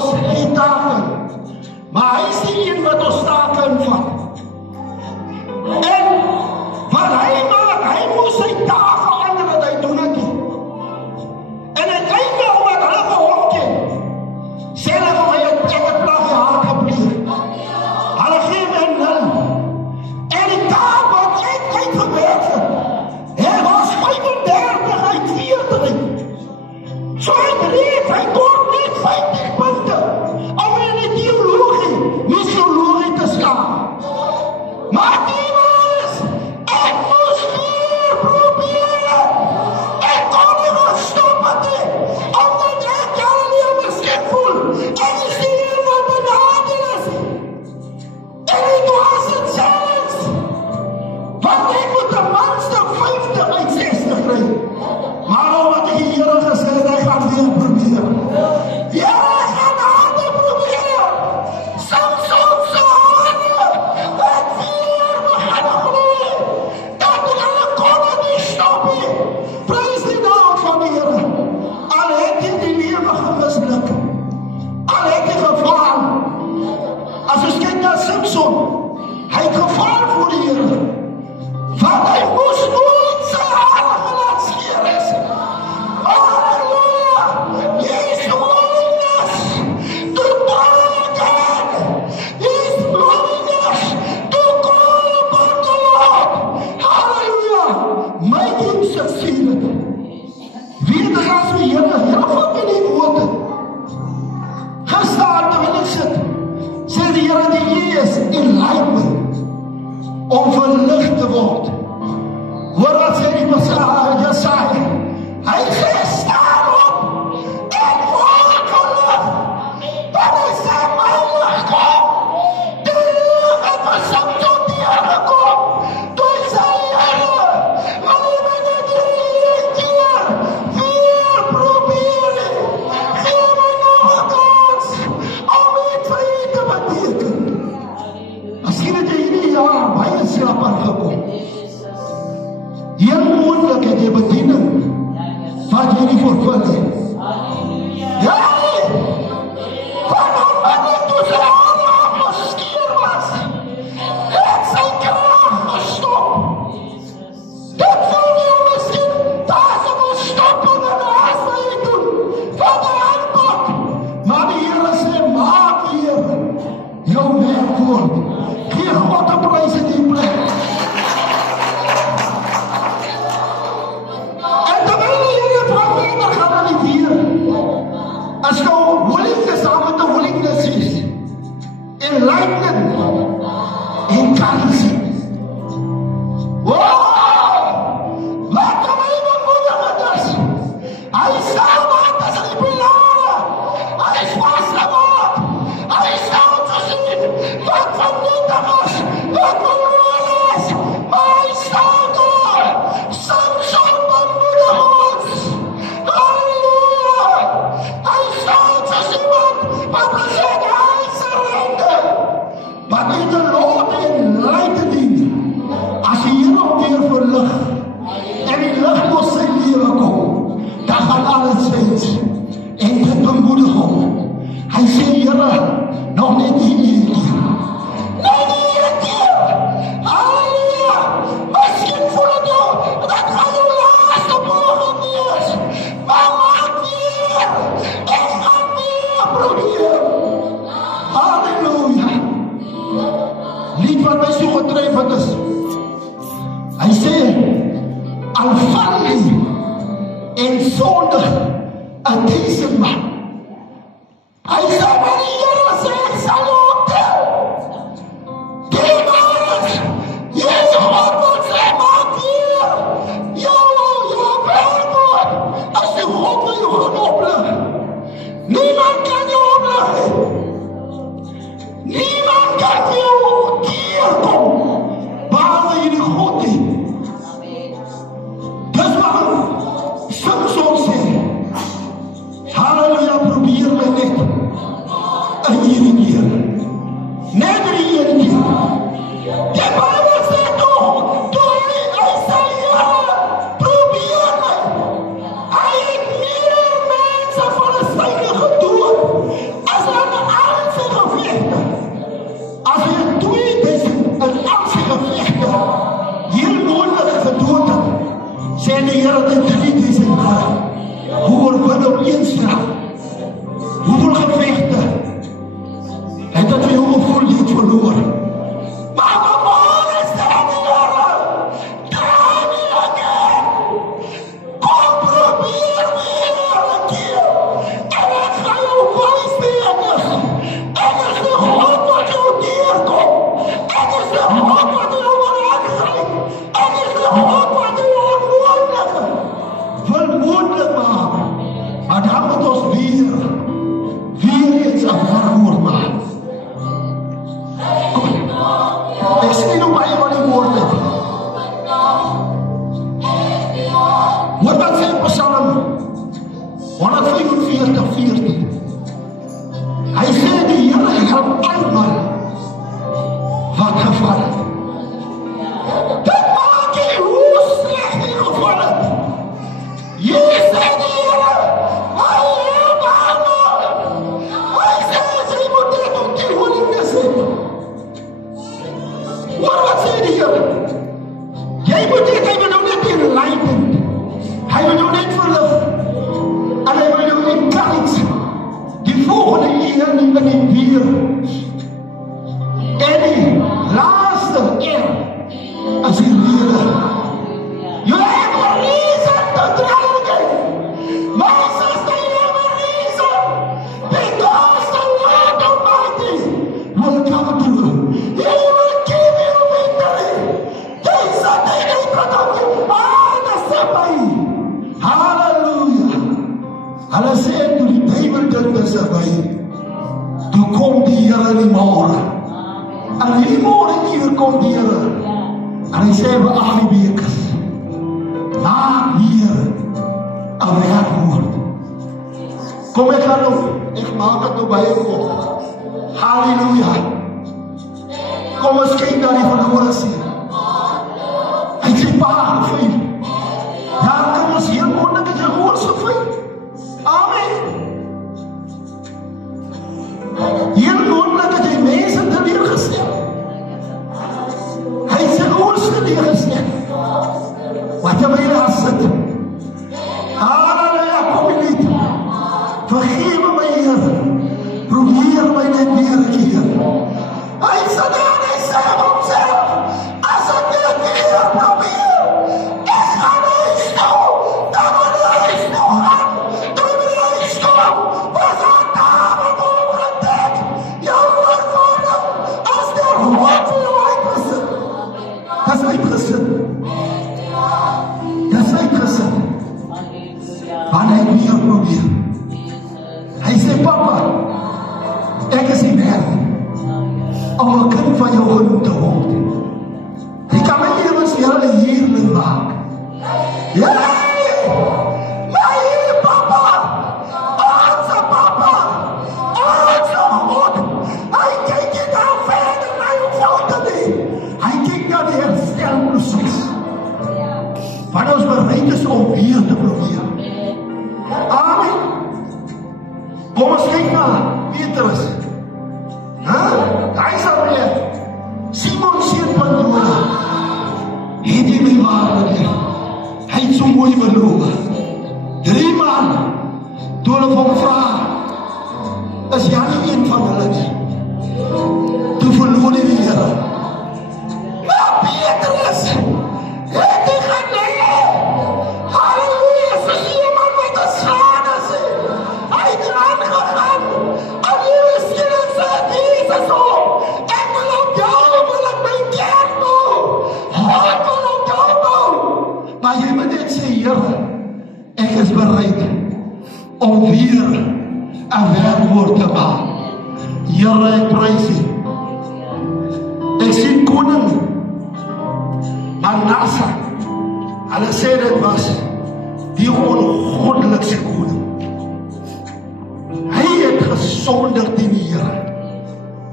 ons die take. Maar hy is die een wat ons take invat. En wat hy maak, hy moet sy taak verander dat hy doen het nie. En uiteindelik omdat hulle vir hom ken, sê hulle vir my, ek het plagiaat gepleeg. Hulle gee my 0. En die taak wat ek uitgewerk het, hy was 35 uit 40. So hy kort net 15 punte om in die theologie, missiologie te slaan. Maar die was, ek moes weer probeer. Ek kon nie wat stop met dit, omdat ek julle nie onbeskik voel. Ek is die een wat benadeel is. En ek was het zelfs. Want ek moet ten minste 50 uit 60 kry. Maar omdat ek die Here gesê het, ek gaan weer probeer. Ja, ek gaan harde probeer. Samson se hande, wat weer begin groei. Dat hulle kon het nie stop nie. Prys die naam van die Here. Al het jy die lewe gemisluk. Al het jy gefaal. As ons kyk na Samson, hy het gefaal voor die Here. Want hy moes nooit sy hare gelaat skeer is. Halleluja! His willingness to die again. His willingness to call upon the Lord. Halleluja! Make him succeed. Weet as we Here heel van in die woorde gestaan terwyl ek sit, sê die Here die is enlightenment om verlig te word. Hoor wat sê die Jesaja? Hy sê staan op en word verlig. Want hy sê my lig kom. Die lig het vir Samson die Here kom. Toe sê Here, want hy my net die keer weer probeer. Gee my nog 'n kans om iets vir u te beteken. Miskien het jy hierdie jaar baie slap aangekom. Heel moontlik het jy bediening wat jy nie vervul het. Ja! Want ek toe sy hande afgeskeer was, het sy krag gestop. Dit voel nie om miskien, daar is om ons stoppen en haast wat jy doen, van die aanpak. Maar die Here sê, maak hier jou werkwoord. Gee God 'n prys in die plek. As jou willingness saam met die willingness is, enlightenment, encouragement. Wow! Wat my bemoedig het is, hy staan wat as die pilare, hy is vastgemaak, hy staan te sien, wat vernietig is, wat verloor is, maar hy staan daar, Samson bemoedig ons, halleluja, hy staan as iemand, wat hy sê, hy surrender, but in the Lord enlightening, as die Here op weer verlig, en die lig moet sy lewe kom, dan gaan alles wees, en dit bemoedig hom, hy sê, Here, nog net die ene keer, halleluja, miskien voel het jou, dat gaan jou laaste poging wees, maar maak weer, ek gaan weer probeer, halleluja, lied wat my so getreffend is, hy sê, al val jy, en sondig, 1000 man, hy sê, maar die Here sê, ek sal jou optel, die maas, jy is God wat sê, maak weer, jou werkwoord, as die God wil jou gaan oplig, niemand kan jou oplig, niemand kan jou teerkom, behalwe jy die God nie. Dis wat Samson sê, halleluja, probeer my net, Jy moet dit, hy wil nou net enlighten. Hy wil nou net verlig. En hy wil jou encourage. Die volgende eer nie van die weer. En die laaste eer is die rede. You have a reason to try again. My sister, you have a reason. Because the Lord Almighty will come through. He will give you victory. Dis wat hy net gedaan het. Alles verby. Halleluja. Hulle sê toe die Bybel dit is verby. Toe kom die Here in die môre. En die môre uur kom die Here. En hy sê vir al die bekers. Maak hier 'n werkwoord. Kom ek gaan nou, ek maak het nou baie kort. Halleluja. Kom ons kyk na die verlore seun. Hy sê pa, vir ja, kom ons hier wonderlik het gehoor so vir. Amen. Hier wonderlik het hy mense teleurgestel. Hy sê ons teleurgestel. Wat heb je daar zitten? Halleluja, kom je niet. Vergeef me, Heer. Probeer mij net weer een keer. Hij zei dan, hij zei hemzelf. Als ik dit weer probeer, ik ga niet doen. Dan moet ik niet doen. Dan moet ik niet doen. We gaan daar over het dek. Jouw woord worden. Als de woord voor jou uitgezet. Dat is uitgezet. Wanneer hy weer probeer. Hy sê, papa, ek is nie werd om 'n kind van jou genoem te word. Jy kan my lewens weer 'n heerling maak. Ja, maar hier, papa, onze papa, onze God, hy kyk nie nou verder na jou foute nie. Hy kyk na die herstelproses. Wanneer ons bereid is om weer te probeer. Amen. Kom ons kyk na Petrus. Hy sal weer Simon seun van Jona. Het jy my waarlik? Hy het so mooi beloof. 3 maande toe hulle hom vra, is jy nie een van hulle nie? Toe verloor hy die Here. Maar Petrus het hy gelê. Halleluja, soos iemand wat een slaan is. Hy het aangegaan. En jy is sê Jesus op. Ek wil op jou, wil ek my kerk bou. Ek wil op jou bou. Maar jy moet net sê, Here, ek is bereid om weer 'n werkwoord te maak. Here, ek prys U. Ek sien koning Manasse. Hulle sê dit was die ongoddelikste koning. Hy het gesondig teen die Here.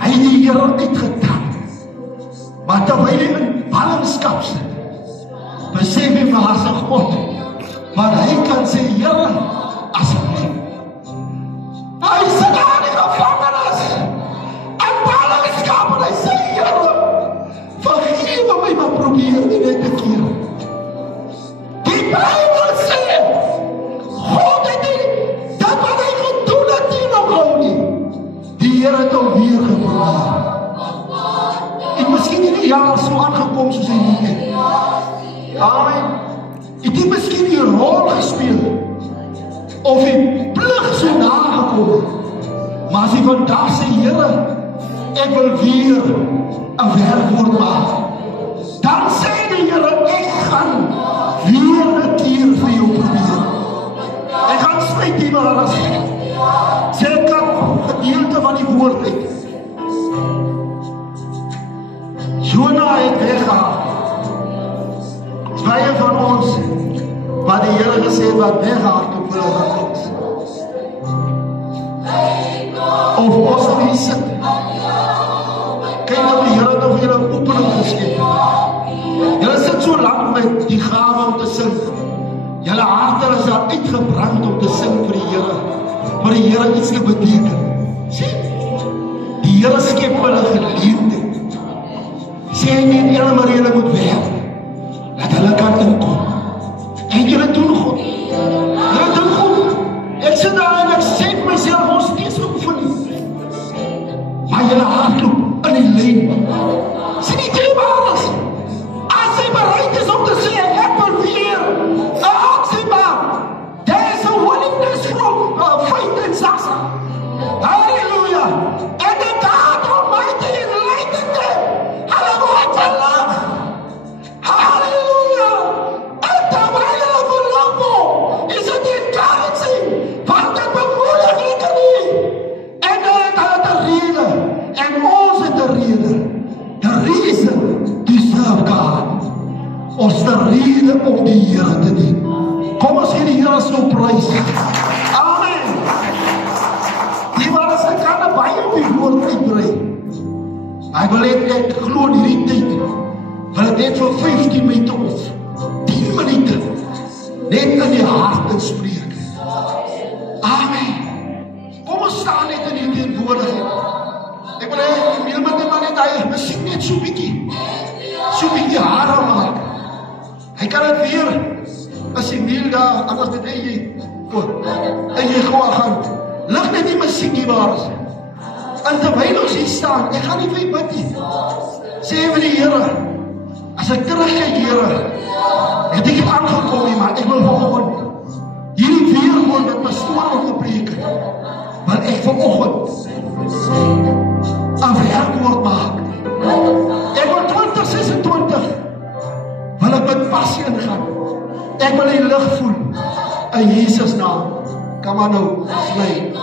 Hy het die Here uitgetrap. Maar terwyl hy in ballingskap sit, besef hy vir sy God, maar hy kan sê, Here, asseblief. Hy sit daar in die gevangenis, in ballingskap, en hy sê, Here, vergewe my, maar probeer nie net 'n keer. Die Bybel sê, God het nie, dat wat hy gedoen het nie nog hou nie. Die Here het hom weer geprobeer. En miskien nie die jaar so aangekom soos hy moet het. Amen. Het hy miskien die rol gespeel, of die plig so nagekom. Maar as hy vandag sê, Here, ek wil weer 'n werkwoord maak, dan sê die Here, ek gaan weer 'n keer vir jou probeer. Ek gaan sluit die maar as sê ek gedeelte van die woord uit. Jona het weggegaan. Baie van ons wat die Here gesê het wat weggaan toe vir hulle gekoms. Of ons nie sit. Kyk dat die Here nou vir julle opening geskep. Julle sit so lank met die gawe om te sing. Julle harte is daar uitgebrand om te sing vir die Here. Maar die Here iets te beteken. Sien? Die Here skep hulle geleentheid. Sê nie julle maar julle moet werk. ons te rede om die Here te dien. Kom ons gee die Here so prys. Amen. Die waar sy kan baie op die woord uitbrei. Ek wil net glo in hierdie tyd, wil ek net vir 15 minute of 10 minute net in die hart inspreek. Amen. Kom ons staan net in die teenwoordigheid. Ek wil hê, maar net hy musiek net so bietjie harder maak. Hy kan het weer, as jy wil daar, anders dit jy gewoon gaan, lig net die musiek nie waar is. En terwyl ons hier staan, ek gaan nie vir jy bid nie. Sê vir die Here, as ek terugkijk, Here, het ek het aangekom nie, maar ek wil vanoggend hierdie weerwoord wat pastoor opgepreek het, want ek vanoggend 'n werkwoord maak. Ek wil 2026 wil ek met passie ingaan. Ek wil die lig voel in Jesus naam. Kom maar nou, sluit.